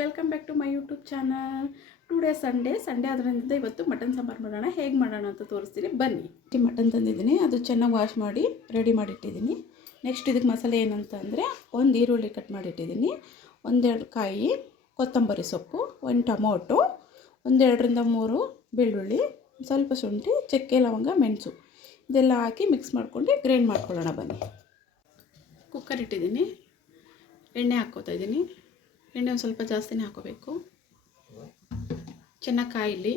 Welcome back to my YouTube channel. Today Sunday ಅದರಿಂದ ಇವತ್ತು mutton sambar ಮಾಡೋಣ. ಹೇಗೆ ಮಾಡೋಣ ಅಂತ ತೋರಿಸ್ತೀನಿ ಬನ್ನಿ. ಮಟನ್ ತಂದಿದ್ದೀನಿ, ಅದು ಚೆನ್ನಾಗಿ ವಾಶ್ ಮಾಡಿ ರೆಡಿ ಮಾಡಿಟ್ಟಿದ್ದೀನಿ. ನೆಕ್ಸ್ಟ್ ಇದಕ್ಕೆ ಮಸಾಲೆ ಏನಂತ ಅಂದರೆ, ಒಂದು ಈರುಳ್ಳಿ ಕಟ್ ಮಾಡಿಟ್ಟಿದ್ದೀನಿ, ಒಂದೆರಡು ಕಾಯಿ ಕೊತ್ತಂಬರಿ ಸೊಪ್ಪು, ಒಂದು ಟೊಮೊಟೊ, ಒಂದೆರಡರಿಂದ ಮೂರು ಬೆಳ್ಳುಳ್ಳಿ, ಸ್ವಲ್ಪ ಶುಂಠಿ, ಚಕ್ಕೆ ಲವಂಗ ಮೆಣಸು ಇದೆಲ್ಲ ಹಾಕಿ ಮಿಕ್ಸ್ ಮಾಡ್ಕೊಂಡು ಗ್ರೈಂಡ್ ಮಾಡ್ಕೊಳ್ಳೋಣ ಬನ್ನಿ. ಕುಕ್ಕರ್ ಇಟ್ಟಿದ್ದೀನಿ, ಎಣ್ಣೆ ಹಾಕ್ಕೋತಾ ಇದ್ದೀನಿ. ಎಣ್ಣೆ ಒಂದು ಸ್ವಲ್ಪ ಜಾಸ್ತಿನೇ ಹಾಕೋಬೇಕು. ಚೆನ್ನಾಗಿ ಕಾಯಿಲಿ.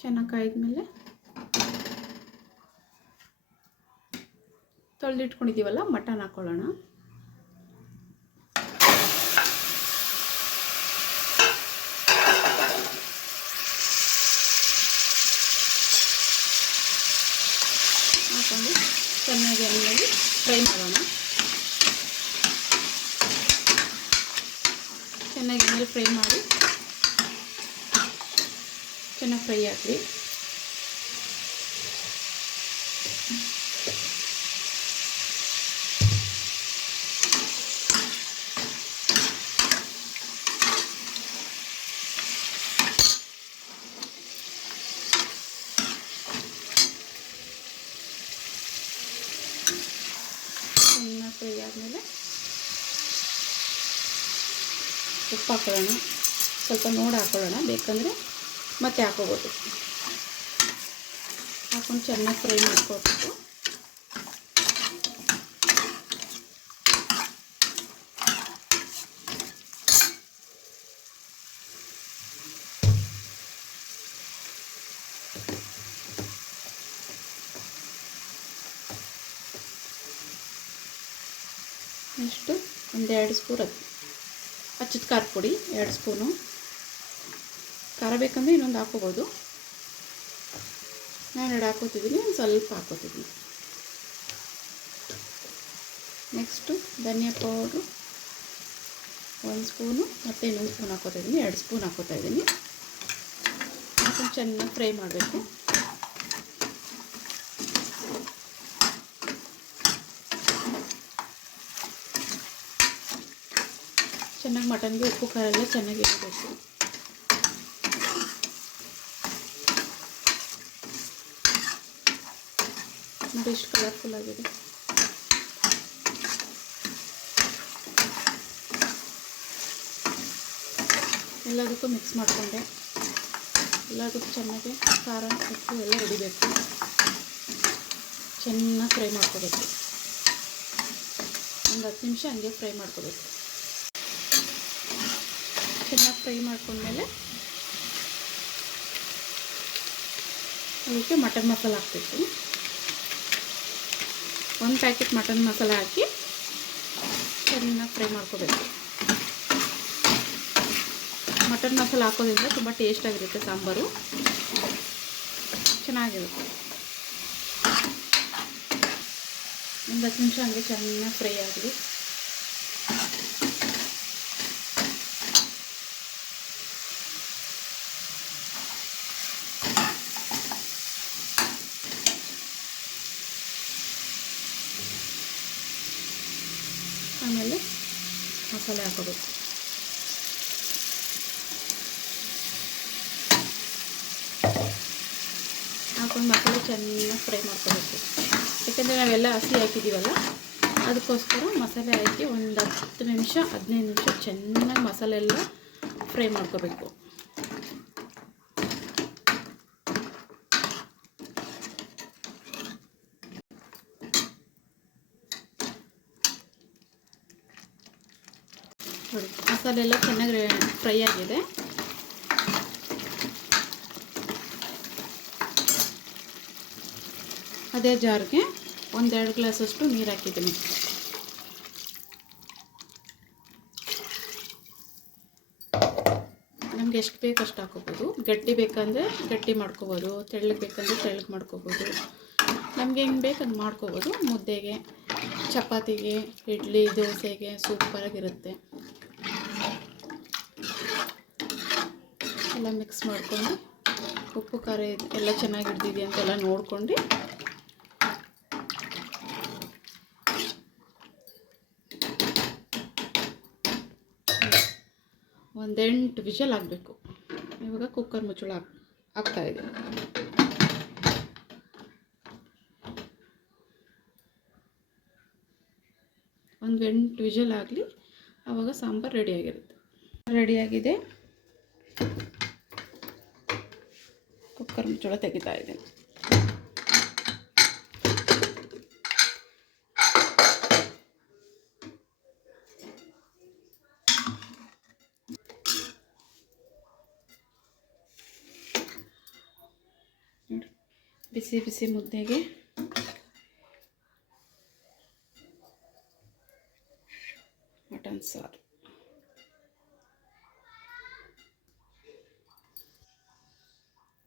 ಚೆನ್ನಾಗಿ ಕಾಯಿದ್ಮೇಲೆ ತೊಳೆದಿಟ್ಕೊಂಡಿದ್ದೀವಲ್ಲ ಮಟನ್ ಹಾಕ್ಕೊಳ್ಳೋಣ. ಹಾಕ್ಕೊಂಡು ಚೆನ್ನಾಗಿ ಎಣ್ಣೆಯಲ್ಲಿ ಫ್ರೈ ಮಾಡೋಣ. ಚೆನ್ನಾಗಿ ಎಣ್ಣೆಲಿ ಫ್ರೈ ಮಾಡಿ ಚೆನ್ನಾಗಿ ಫ್ರೈ ಹಾಕಿ ಚೆನ್ನಾಗಿ ಫ್ರೈ ಆದಮೇಲೆ ಉಪ್ಪು ಹಾಕೊಳ್ಳೋಣ. ಸ್ವಲ್ಪ ನೋಡಿ ಹಾಕೊಳ್ಳೋಣ, ಬೇಕಂದರೆ ಮತ್ತೆ ಹಾಕೋಬೋದು. ಹಾಕೊಂಡು ಚೆನ್ನಾಗಿ ಫ್ರೈ ಮಾಡ್ಕೊಬೇಕು. ನೆಕ್ಸ್ಟು ಒಂದೆರಡು ಸ್ಪೂನ್ ಅಚ್ಚದ ಖಾರ ಪುಡಿ, 2 ಸ್ಪೂನು. ಖಾರ ಬೇಕಂದರೆ ಇನ್ನೊಂದು ಹಾಕೋಬೋದು. ನಾನು 2 ಹಾಕೋತಿದ್ದೀನಿ, ಒಂದು ಸ್ವಲ್ಪ ಹಾಕೋತಿದ್ದೀನಿ. ನೆಕ್ಸ್ಟು ಧನಿಯಾ ಪೌಡ್ರು 1 ಸ್ಪೂನು, ಮತ್ತು ಇನ್ನೊಂದು ಸ್ಪೂನ್ ಹಾಕೋತಿದ್ದೀನಿ, 2 ಸ್ಪೂನ್ ಹಾಕೋತಾಯಿದ್ದೀನಿ. ಹಾಕೊಂಡು ಚೆನ್ನಾಗಿ ಫ್ರೈ ಮಾಡಬೇಕು. ಚೆನ್ನಾಗಿ ಮಟನ್ಗೆ ಉಪ್ಪು ಖಾರ ಎಲ್ಲ ಚೆನ್ನಾಗಿ ಇರಬೇಕು. ನೋಡಿ ಎಷ್ಟು ಕಲರ್ಫುಲ್ ಆಗಿದೆ. ಎಲ್ಲದಕ್ಕೂ ಮಿಕ್ಸ್ ಮಾಡಿಕೊಂಡೆ. ಎಲ್ಲದಕ್ಕೂ ಚೆನ್ನಾಗಿ ಖಾರ ಉಪ್ಪು ಎಲ್ಲ ಹೊಡಿಬೇಕು. ಚೆನ್ನಾಗಿ ಫ್ರೈ ಮಾಡ್ಕೋಬೇಕು. ಒಂದು 10 ನಿಮಿಷ ಹಂಗೆ ಫ್ರೈ ಮಾಡ್ಕೋಬೇಕು. ಚೆನ್ನಾಗಿ ಫ್ರೈ ಮಾಡ್ಕೊಂಡ್ಮೇಲೆ ಅದಕ್ಕೆ ಮಟನ್ ಮಸಾಲ ಹಾಕಬೇಕು. 1 ಪ್ಯಾಕೆಟ್ ಮಟನ್ ಮಸಾಲ ಹಾಕಿ ಚೆನ್ನಾಗಿ ಫ್ರೈ ಮಾಡ್ಕೋಬೇಕು. ಮಟನ್ ಮಸಾಲ ಹಾಕೋದ್ರಿಂದ ತುಂಬ ಟೇಸ್ಟಾಗಿರುತ್ತೆ ಸಾಂಬಾರು, ಚೆನ್ನಾಗಿರುತ್ತೆ. ಒಂದು 10 ನಿಮಿಷ ಹಂಗೆ ಚೆನ್ನಾಗಿ ಫ್ರೈ ಆಗಲಿ. ಆಮೇಲೆ ಮಸಾಲೆ ಹಾಕೋಬೇಕು. ಹಾಕೊಂಡು ಮಸಾಲೆ ಚೆನ್ನಾಗಿ ಫ್ರೈ ಮಾಡ್ಕೋಬೇಕು. ಯಾಕೆಂದರೆ ನಾವೆಲ್ಲ ಹಸಿ ಹಾಕಿದ್ದೀವಲ್ಲ, ಅದಕ್ಕೋಸ್ಕರ ಮಸಾಲೆ ಹಾಕಿ ಒಂದು 10 ನಿಮಿಷ 15 ನಿಮಿಷ ಚೆನ್ನಾಗಿ ಮಸಾಲೆ ಎಲ್ಲ ಫ್ರೈ ಮಾಡ್ಕೋಬೇಕು. ನೋಡಿ ಮಸಾಲೆ ಎಲ್ಲ ಚೆನ್ನಾಗಿ ಫ್ರೈ ಆಗಿದೆ. ಅದೇ ಜಾರ್ಗೆ 1-2 ಗ್ಲಾಸಷ್ಟು ನೀರು ಹಾಕಿದ್ದೀನಿ. ನಮಗೆ ಎಷ್ಟು ಬೇಕು ಅಷ್ಟು ಹಾಕೋಬೋದು. ಗಟ್ಟಿ ಬೇಕಂದರೆ ಗಟ್ಟಿ ಮಾಡ್ಕೋಬೋದು, ತೆಳ್ಳಗೆ ಬೇಕಂದರೆ ತೆಳ್ಳಗೆ ಮಾಡ್ಕೋಬೋದು. ನಮಗೆ ಹೆಂಗೆ ಬೇಕು ಅದು ಮಾಡ್ಕೋಬೋದು. ಮುದ್ದೆಗೆ, ಚಪಾತಿಗೆ, ಇಡ್ಲಿ, ದೋಸೆಗೆ ಸೂಪರಾಗಿರುತ್ತೆ. ಎಲ್ಲ ಮಿಕ್ಸ್ ಮಾಡ್ಕೊಂಡು ಉಪ್ಪು ಖಾರ ಎಲ್ಲ ಚೆನ್ನಾಗಿ ಹಿಡ್ದಿದೆ ಅಂತೆಲ್ಲ ನೋಡ್ಕೊಂಡು ಒಂದು 8 ವಿಷಲ್ ಆಗಬೇಕು. ಇವಾಗ ಕುಕ್ಕರ್ ಮುಚ್ಚಳ ಹಾಕ್ತಾಯಿದೆ. ಒಂದು 8 ವಿಷಲ್ ಆಗಲಿ, ಆವಾಗ ಸಾಂಬಾರು ರೆಡಿಯಾಗಿರುತ್ತೆ. ರೆಡಿಯಾಗಿದೆ. ಕುಕ್ಕರ್ ಮುಚ್ಚಳ ತೆಗಿತಾ ಇದ್ದೀನಿ. ಬಿಸಿ ಬಿಸಿ ಮುದ್ದೆಗೆ ಮಟನ್ ಸಾರು.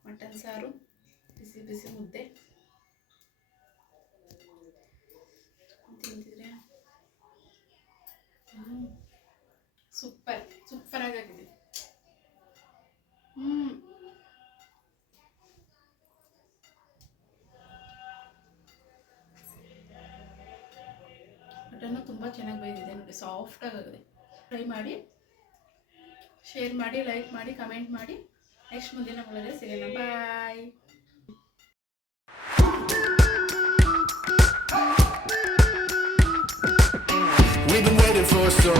ಮಟನ್ ಸಾರು, ಬಿಸಿ ಬಿಸಿ ಮುದ್ದೆ ತಿಂತಿದ್ರೆ ಸೂಪರಾಗಿದೆ. ಮಟನ್ನು ತುಂಬ ಚೆನ್ನಾಗಿ ಬೇಯ್ದಿದೆ ನೋಡಿ, ಸಾಫ್ಟಾಗಿದೆ. ಟ್ರೈ ಮಾಡಿ, ಶೇರ್ ಮಾಡಿ, ಲೈಕ್ ಮಾಡಿ, ಕಮೆಂಟ್ ಮಾಡಿ. ನೆಕ್ಸ್ಟ್ ಮುಂದಿನ ವಿಡಿಯೋದಲ್ಲಿ ಸಿಗೋಣ. ಬಾಯ್. We've been waiting for so